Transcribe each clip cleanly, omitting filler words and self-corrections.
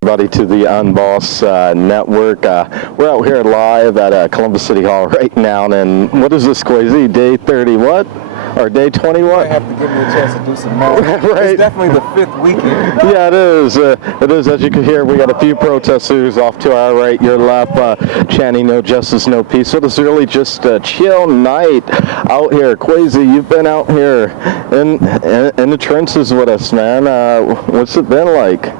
Everybody to the UnBossed Network. We're out here live at Columbus City Hall right now, and what is this, Kwesi? Day 30 what? Or day 20 what? You might have to give me a chance to do some math. Right. It's definitely the 5th weekend. Yeah, it is. It is. As you can hear, we got a few protesters off to our right, your left, chanting "No justice, no peace." So it's really just a chill night out here. Kwesi, you've been out here in the trenches with us, man. What's it been like?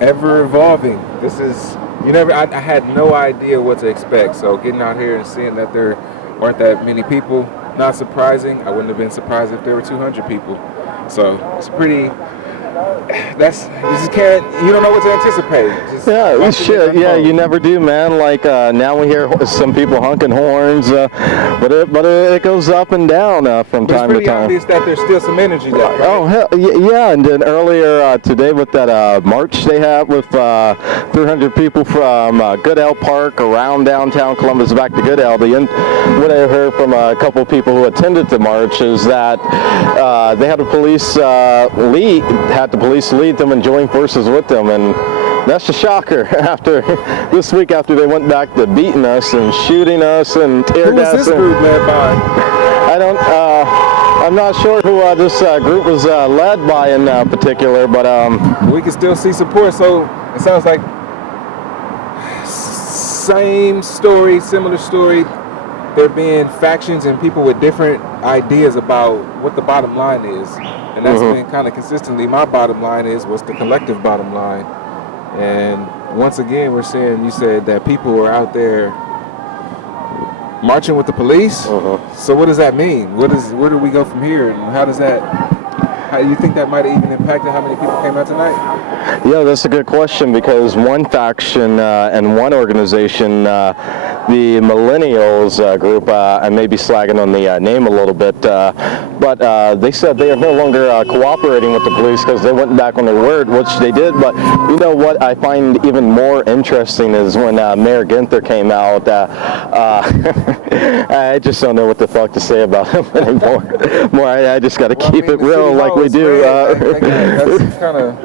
Ever evolving. This is, I had no idea what to expect. So getting out here and seeing that there weren't that many people, not surprising. I wouldn't have been surprised if there were 200 people. So it's pretty, you don't know what to anticipate. You never do, man. Like now we hear some people honking horns, but it goes up and down from time to time. It's pretty obvious that there's still some energy there. Right? Oh, hell, yeah, and then earlier today with that march they had with 300 people from Goodell Park around downtown Columbus back to Goodell. What I heard from a couple of people who attended the march is that they had the police lead them and join forces with them, and that's a shocker after this week, after they went back to beating us and shooting us and tear gassing. Who was this group led by? I'm not sure who this group was led by in particular, but we can still see support. So it sounds like same story, similar story. There being factions and people with different ideas about what the bottom line is, and that's been kind of consistently my bottom line is what's the collective bottom line. And once again, we're seeing, you said that people are out there marching with the police. So what does that mean? Where do we go from here? And how do you think that might have even impacted how many people came out tonight? Yeah, that's a good question, because one faction and one organization, the Millennials group, I may be slagging on the name a little bit, but they said they are no longer cooperating with the police because they went back on their word, which they did. But you know what I find even more interesting is when Mayor Ginther came out. I just don't know what the fuck to say about him anymore. I just got to keep it real like we do. That's kind of...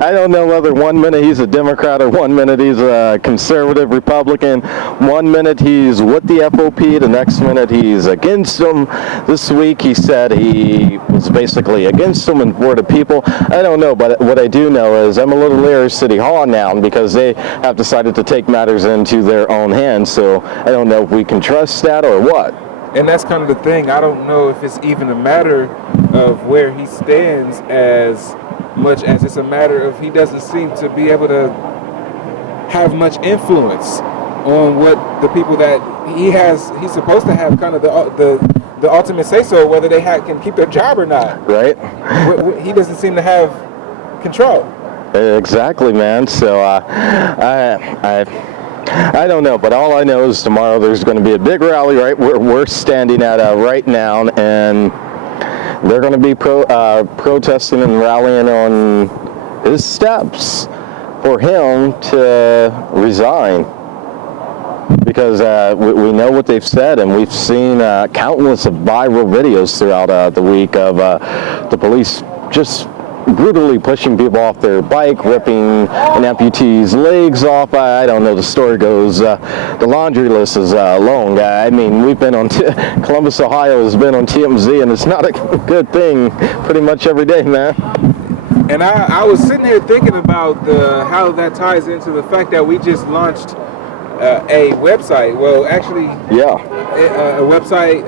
I don't know whether 1 minute he's a Democrat or 1 minute he's a conservative Republican. 1 minute he's with the FOP, the next minute he's against them. This week he said he was basically against them and for the people. I don't know, but what I do know is I'm a little leery of City Hall now because they have decided to take matters into their own hands. So I don't know if we can trust that or what. And that's kind of the thing. I don't know if it's even a matter of where he stands as much as it's a matter of he doesn't seem to be able to have much influence on what the people that he's supposed to have kind of the ultimate say-so whether they can keep their job or not. Right. He doesn't seem to have control. Exactly, man. So I don't know, but all I know is tomorrow there's going to be a big rally right where we're standing at right now, and they're going to be protesting and rallying on his steps for him to resign. Because we know what they've said, and we've seen countless of viral videos throughout the week of the police just brutally pushing people off their bike, ripping an amputee's legs off. I don't know, the story goes, the laundry list is long. I mean, we've been on, Columbus, Ohio has been on TMZ, and it's not a good thing pretty much every day, man. And I was sitting here thinking about how that ties into the fact that we just launched a website. Well, actually, yeah, a website,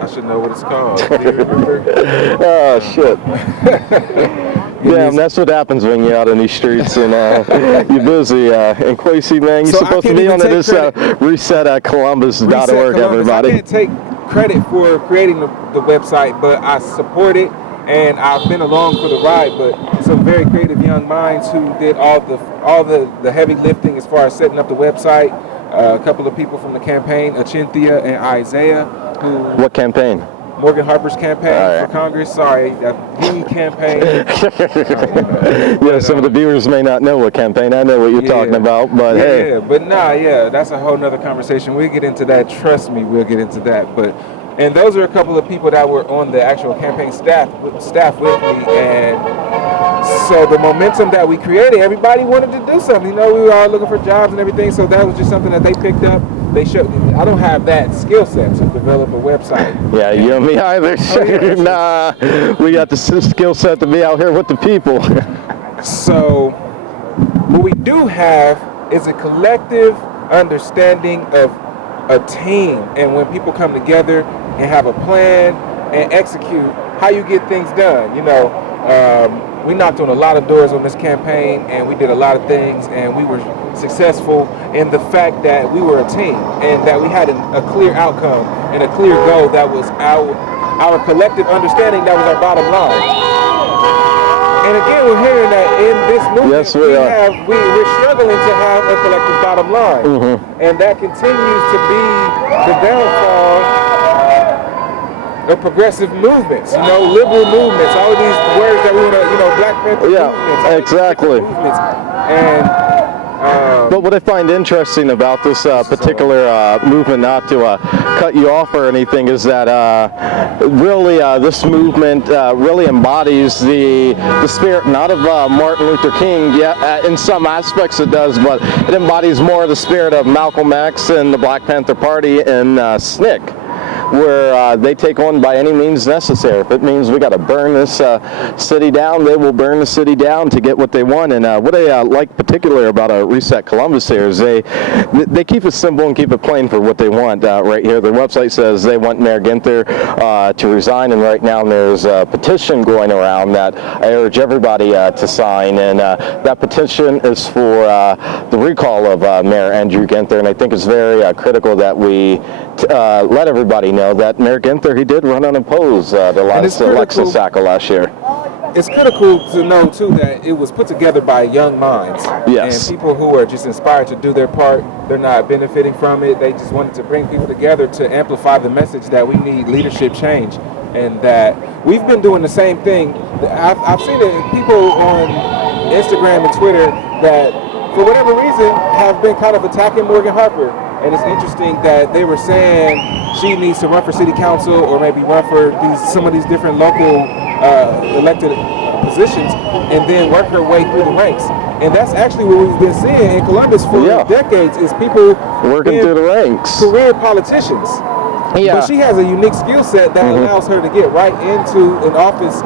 I should know what it's called. Do you remember? Oh, shit. Yeah, that's what happens when you're out in these streets and you're busy. And Kwesi, man, you're supposed to be on this resetcolumbus.org, everybody. I can't take credit for creating the website, but I support it, and I've been along for the ride. But some very creative young minds who did all the heavy lifting as far as setting up the website. A couple of people from the campaign, Achinthia and Isaiah. What campaign? Morgan Harper's campaign for Congress. Sorry, the campaign. Yeah, some of the viewers may not know what campaign. I know what you're talking about, but hey. Yeah, but that's a whole nother conversation. We'll get into that. Trust me, we'll get into that. And those are a couple of people that were on the actual campaign staff with me, and so the momentum that we created, everybody wanted to do something. You know, we were all looking for jobs and everything, so that was just something that they picked up. They showed. I don't have that skill set to develop a website. Yeah, you and me either. Nah, we got the skill set to be out here with the people. So what we do have is a collective understanding of a team, and when people come together and have a plan and execute, how you get things done. You know, we knocked on a lot of doors on this campaign, and we did a lot of things, and we were successful in the fact that we were a team and that we had a clear outcome and a clear goal that was our collective understanding, that was our bottom line. And again, we're hearing that in this movement, we're struggling to have a collective bottom line, and that continues to be the downfall of progressive movements, you know, liberal movements, all of these words that we want to, you know, Black Panther movements. Exactly. Movements. And but what I find interesting about this particular movement, not to cut you off or anything, is that really this movement really embodies the spirit not of Martin Luther King. Yeah, in some aspects it does, but it embodies more of the spirit of Malcolm X and the Black Panther Party and SNCC, where they take on by any means necessary. If it means we got to burn this city down, they will burn the city down to get what they want. And what I like particularly about Reset Columbus here is they keep it simple and keep it plain for what they want. Right here, their website says they want Mayor Ginther to resign, and right now there's a petition going around that I urge everybody to sign, and that petition is for the recall of Mayor Andrew Ginther, and I think it's very critical that we let everybody know that Mayor Ginther, he did run unopposed the last election cycle last year. It's critical to know too that it was put together by young minds, and people who are just inspired to do their part. They're not benefiting from it. They just wanted to bring people together to amplify the message that we need leadership change, and that we've been doing the same thing. I've seen it, people on Instagram and Twitter that for whatever reason have been kind of attacking Morgan Harper. And it's interesting that they were saying she needs to run for city council, or maybe run for some of these different local elected positions, and then work her way through the ranks. And that's actually what we've been seeing in Columbus for decades, is people working through the ranks, career politicians. But she has a unique skill set that allows her to get right into an office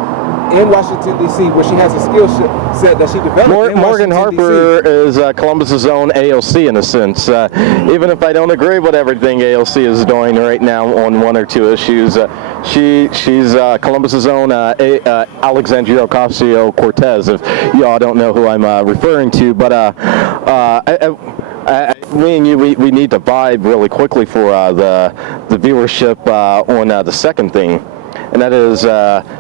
in Washington, D.C., where she has a skill set that she developed Morgan Harper is Columbus's own AOC in a sense. Even if I don't agree with everything AOC is doing right now on one or two issues, she's Columbus's own Alexandria Ocasio-Cortez, if y'all don't know who I'm referring to. But me and you, we need to vibe really quickly for the viewership on the second thing. And that is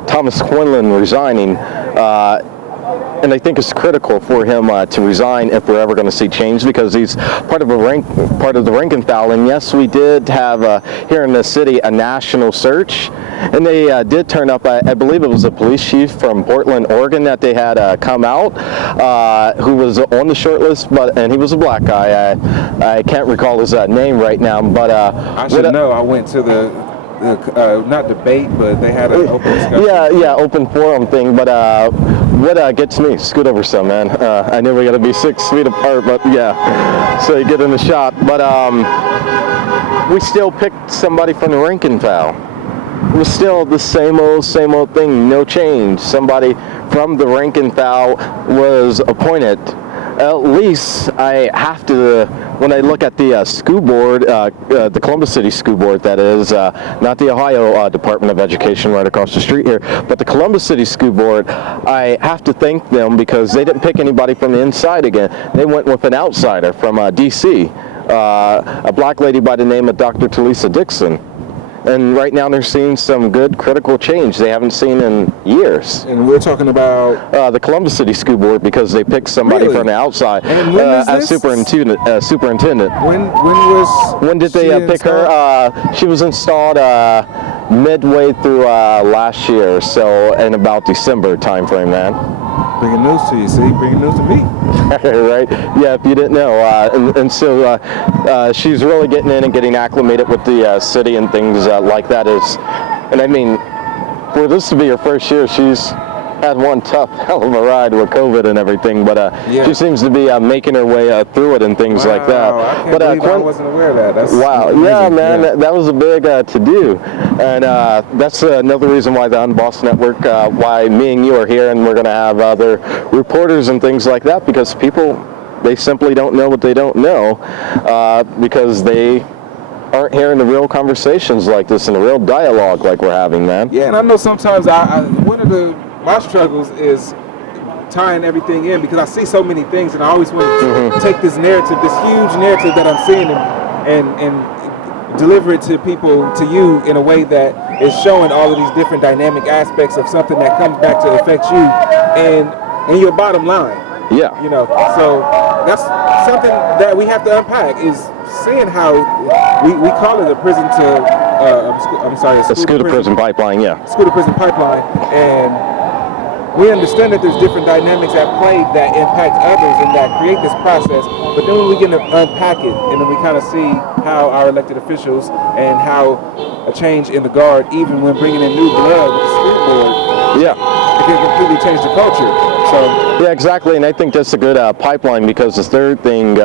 Thomas Quinlan resigning. And I think it's critical for him to resign if we're ever going to see change, because he's part of the rank and file. And yes, we did have here in the city a national search, and they did turn up. I believe it was a police chief from Portland, Oregon, that they had come out, who was on the short list, and he was a black guy. I can't recall his name right now, but I should know. I went to the not debate, but they had an open discussion. Yeah, open forum thing. But what gets me, scoot over some, man. I know we got to be 6 feet apart, but yeah, so you get in the shot. But we still picked somebody from the rank and file. It was still the same old thing, no change. Somebody from the rank and file was appointed. At least I have to, when I look at the school board, the Columbus City School Board, that is, not the Ohio Department of Education right across the street here, but the Columbus City School Board, I have to thank them because they didn't pick anybody from the inside again. They went with an outsider from D.C., a black lady by the name of Dr. Talisa Dixon. And right now they're seeing some good critical change they haven't seen in years. And we're talking about the Columbus City School Board, because they picked somebody from the outside as superintendent. When did they pick her? She was installed midway through last year, so in about December timeframe, man. Bringing news to you, see? Bringing news to me. Right? Yeah, if you didn't know. And so she's really getting in and getting acclimated with the city and things like that. And I mean, for this to be her first year, she's had one tough hell of a ride with COVID and everything, but she seems to be making her way through it and things like that. I can't believe I wasn't aware of that. That's wow, amazing. yeah, man, that was a big to-do, and that's another reason why the UnBossed Network, why me and you are here, and we're going to have other reporters and things like that, because people, they simply don't know what they don't know, because they aren't hearing the real conversations like this and the real dialogue like we're having, man. Yeah, and I know sometimes one of my struggles is tying everything in, because I see so many things and I always want to take this narrative, this huge narrative that I'm seeing, and deliver it to people, to you, in a way that is showing all of these different dynamic aspects of something that comes back to affect you and your bottom line. Yeah. You know, so that's something that we have to unpack, is seeing how we call it a prison to a school to prison pipeline, yeah. School to prison pipeline, and we understand that there's different dynamics at play that impact others and that create this process, but then when we get to unpack it, and then we kind of see how our elected officials and how a change in the guard, even when bringing in new blood with the school board, it can completely change the culture. So yeah, exactly, and I think that's a good pipeline, because the third thing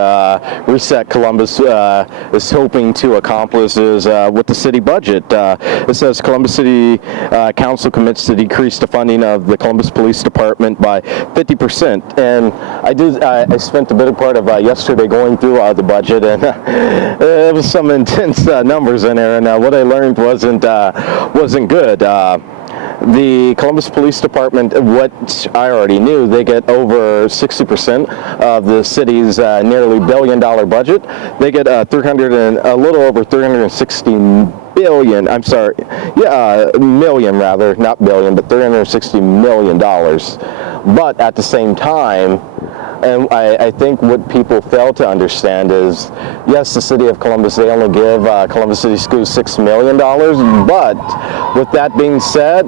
Reset Columbus is hoping to accomplish is with the city budget. It says Columbus City Council commits to decrease the funding of the Columbus Police Department by 50%. And I spent a better part of yesterday going through the budget, and it was some intense numbers in there, and what I learned wasn't good. The Columbus Police Department, what I already knew, they get over 60% of the city's nearly $1 billion budget. They get a little over 360 billion. I'm sorry, million rather, not billion, but $360 million. But at the same time, and I think what people fail to understand is, yes, the city of Columbus, they only give Columbus City Schools $6 million, but with that being said,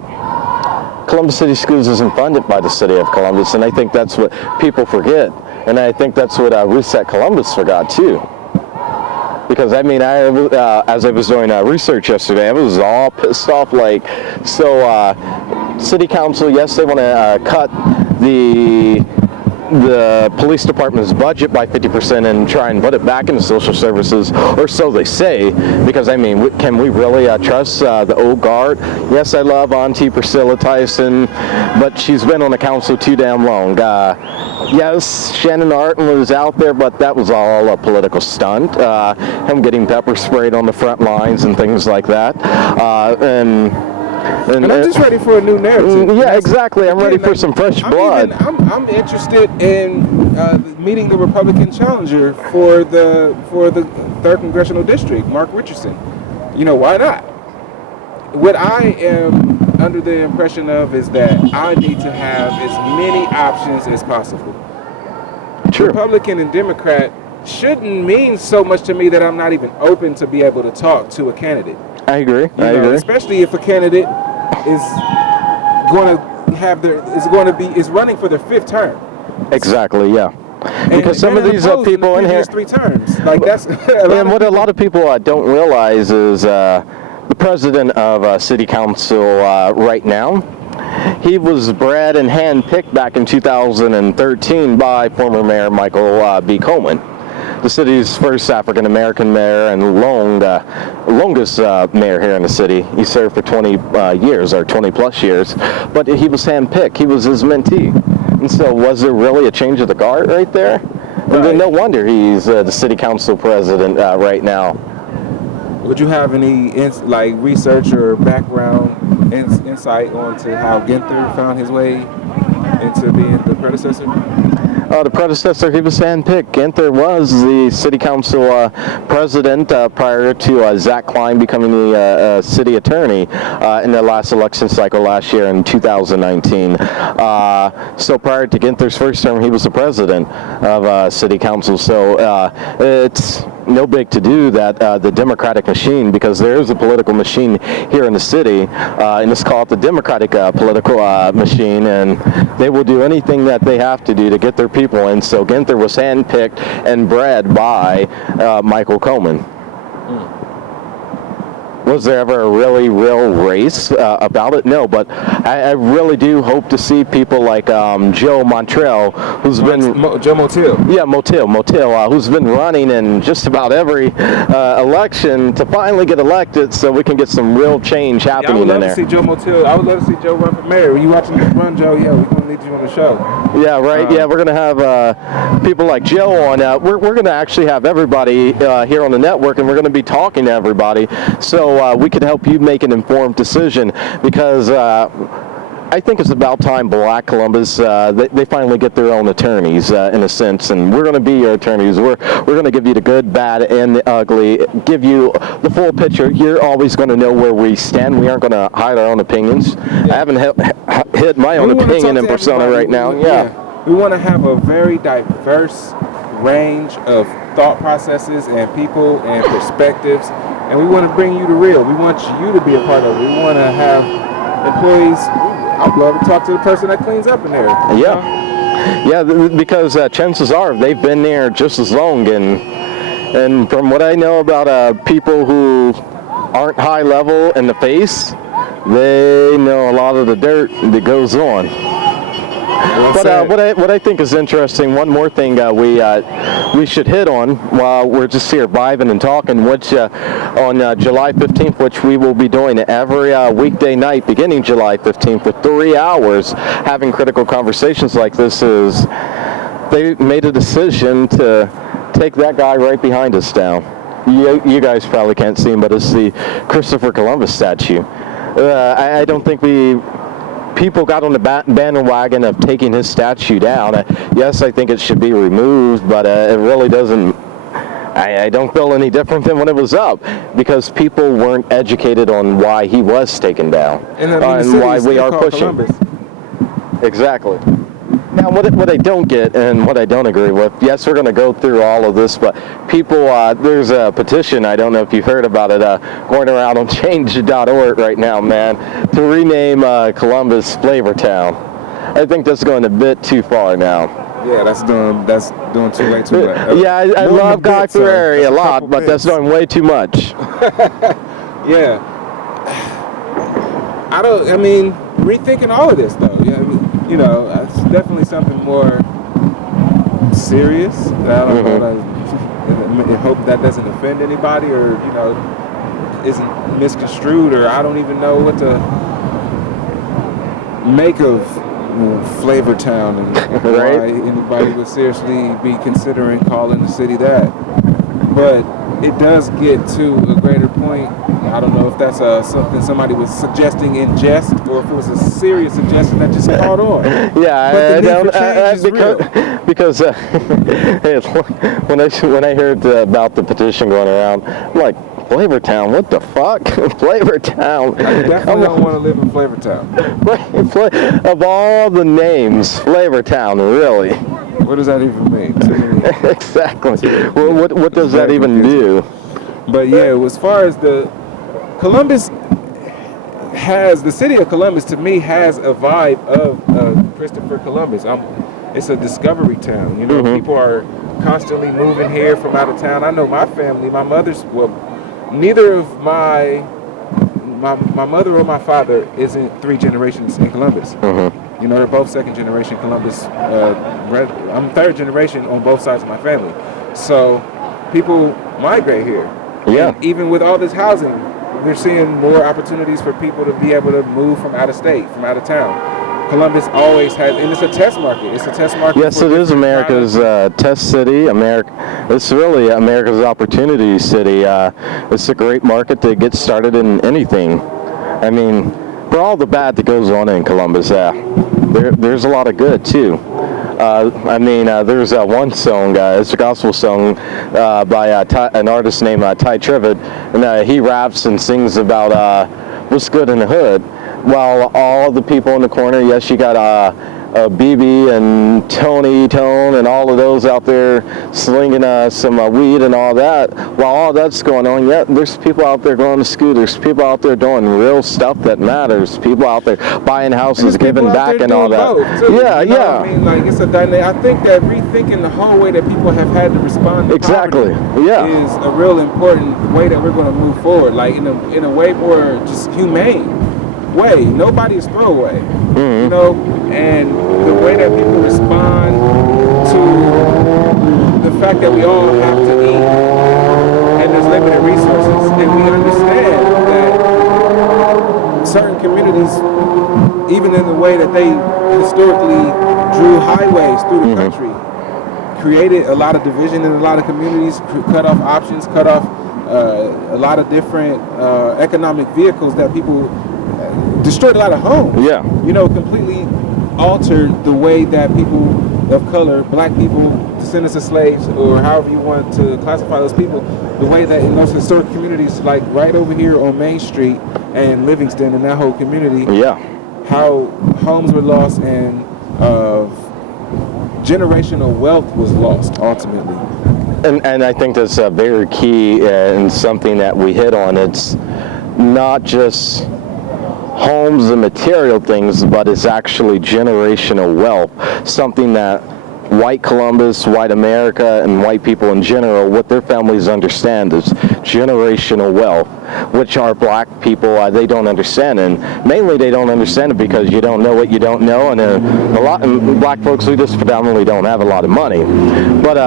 Columbus City Schools isn't funded by the city of Columbus, and I think that's what people forget, and I think that's what Reset Columbus forgot too. Because I mean, as I was doing research yesterday, I was all pissed off. Like, so city council, yes, they want to cut the police department's budget by 50% and try and put it back into social services, or so they say, because I mean, can we really trust the old guard? Yes, I love Auntie Priscilla Tyson, but she's been on the council too damn long. Yes, Shannon Arden was out there, but that was all a political stunt. Him getting pepper sprayed on the front lines and things like that. And I'm just ready for a new narrative. Yeah, exactly. I'm ready for some fresh blood. I'm interested in meeting the Republican challenger for the 3rd Congressional District, Mark Richardson. You know, why not? What I am under the impression of is that I need to have as many options as possible. True. Republican and Democrat shouldn't mean so much to me that I'm not even open to be able to talk to a candidate. I agree. I agree. Especially if a candidate is running for their 5th term. Exactly. Yeah. Because some of these people in here, 3 terms, like that's. And what a lot of people don't realize is the president of City Council right now. He was bred and handpicked back in 2013 by former Mayor Michael B. Coleman, the city's first African-American mayor and longest mayor here in the city. He served for 20 years, or 20 plus years, but he was handpicked. He was his mentee. And so was there really a change of the guard right there? Right. And then no wonder he's the city council president right now. Would you have any research or background insight onto how Ginther found his way into being the predecessor? the predecessor, he was handpicked. Ginther was the city council president prior to Zach Klein becoming the city attorney in the last election cycle last year in 2019. So prior to Ginther's first term, he was the president of city council. So it's no big to do that the Democratic machine, because there is a political machine here in the city, and it's called the Democratic political machine, and they will do anything that they have to do to get their people in. So Ginther was handpicked and bred by Michael Coleman. Was there ever a really real race about it? No, but I really do hope to see people like Joe Montrell, who's been... Joe Motil. Yeah, Motil, who's been running in just about every election to finally get elected so we can get some real change happening in there. I would love to see Joe Motil. I would love to see Joe run for mayor. Are you watching this run, Joe? Yeah, we're going to need you on the show. Yeah, right. Yeah, we're going to have people like Joe on. We're going to actually have everybody here on the network, and we're going to be talking to everybody. So we could help you make an informed decision, because I think it's about time Black Columbus, they finally get their own attorneys in a sense, and we're going to be your attorneys. We're going to give you the good, bad, and the ugly, give you the full picture. You're always going to know where we stand. We aren't going to hide our own opinions. Yeah. I haven't hit my own opinion and persona right now. Yeah. We want to have a very diverse range of thought processes and people and perspectives, and we want to bring you the real. We want you to be a part of it. We want to have employees. I'd love to talk to the person that cleans up in there. Yeah, yeah, because chances are they've been there just as long, and from what I know about people who aren't high level in the face, they know a lot of the dirt that goes on. But what I think is interesting, one more thing we should hit on while we're just here vibing and talking, which on July 15th, which we will be doing every weekday night beginning July 15th for 3 hours, having critical conversations like this, is they made a decision to take that guy right behind us down. You guys probably can't see him, but it's the Christopher Columbus statue. I don't think people got on the bandwagon of taking his statue down. Yes, I think it should be removed, but it really doesn't. I don't feel any different than when it was up, because people weren't educated on why he was taken down and why we are pushing. Columbus. Exactly. Now, what I don't get and what I don't agree with, yes, we're going to go through all of this, but people, there's a petition, I don't know if you've heard about it, going around on change.org right now, man, to rename Columbus Flavortown. I think that's going a bit too far now. Yeah, that's doing too way too much. Yeah, I love Guy Fieri a lot, but that's doing way too much. Yeah. I mean, rethinking all of this, though. Yeah, you know, it's definitely something more serious. I don't know. I hope that doesn't offend anybody, or, you know, isn't misconstrued, or I don't even know what to make of Flavortown, and right? Why anybody would seriously be considering calling the city that. But it does get to a greater point. I don't know if that's something somebody was suggesting in jest, or if it was a serious suggestion that just caught on. Yeah, because when I heard about the petition going around, I'm like, Flavortown, what the fuck? Flavortown. I definitely don't want to live in Flavortown. Of all the names, Flavortown, really. What does that even mean? Exactly. Well, what does that even do? But yeah, as far as the city of Columbus, to me, has a vibe of Christopher Columbus. It's a discovery town. You know, people are constantly moving here from out of town. I know my family, my mother's, neither of my mother or my father isn't 3 generations in Columbus. You know, they're both 2nd generation Columbus. I'm 3rd generation on both sides of my family. So people migrate here. Yeah. And even with all this housing, we're seeing more opportunities for people to be able to move from out of state, from out of town. Columbus always has, and it's a test market. It's a test market. Yes, it is America's test city. It's really America's opportunity city. It's a great market to get started in anything. I mean, for all the bad that goes on in Columbus, there's a lot of good too. There's one song, it's a gospel song by an artist named Ty Trivet, and he raps and sings about what's good in the hood. While all the people in the corner, yes, you got BB and Tony Tone and all of those out there slinging some weed and all that. While all that's going on, yeah, there's people out there going to scooters, people out there doing real stuff that matters, people out there buying houses, giving back and all that. Too, yeah, you know yeah. I mean, like, it's a dynamic. I think that rethinking the whole way that people have had to respond to Exactly. poverty Yeah. is a real important way that we're going to move forward, like in a way more just humane way. Nobody is throwaway, you know, and the way that people respond to the fact that we all have to eat and there's limited resources, and we understand that certain communities, even in the way that they historically drew highways through the country, created a lot of division in a lot of communities, cut off options, cut off a lot of different economic vehicles that people destroyed a lot of homes. Yeah. You know, completely altered the way that people of color, black people, descendants of slaves, or however you want to classify those people, the way that in those historic communities, like right over here on Main Street and Livingston and that whole community, Yeah. how homes were lost and generational wealth was lost ultimately. And I think that's very key and something that we hit on. It's not just homes and material things, but it's actually generational wealth, something that white Columbus, white America, and white people in general, what their families understand is generational wealth, which our black people, they don't understand. And mainly they don't understand it because you don't know what you don't know, and a lot of black folks, we just predominantly don't have a lot of money. But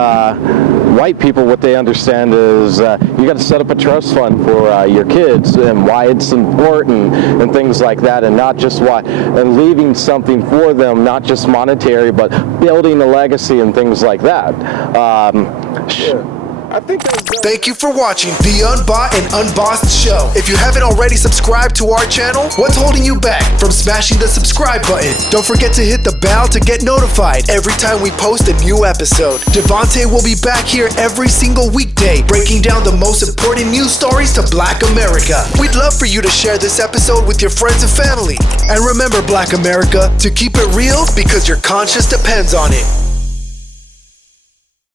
white people, what they understand is you got to set up a trust fund for your kids and why it's important and things like that, and not just why, and leaving something for them, not just monetary, but building a legacy and things like that. I think that was Thank you for watching the Unbought and Unbossed show. If you haven't already subscribed to our channel, what's holding you back from smashing the subscribe button? Don't forget to hit the bell to get notified every time we post a new episode. Davante will be back here every single weekday, breaking down the most important news stories to Black America. We'd love for you to share this episode with your friends and family. And remember, Black America, to keep it real because your conscience depends on it.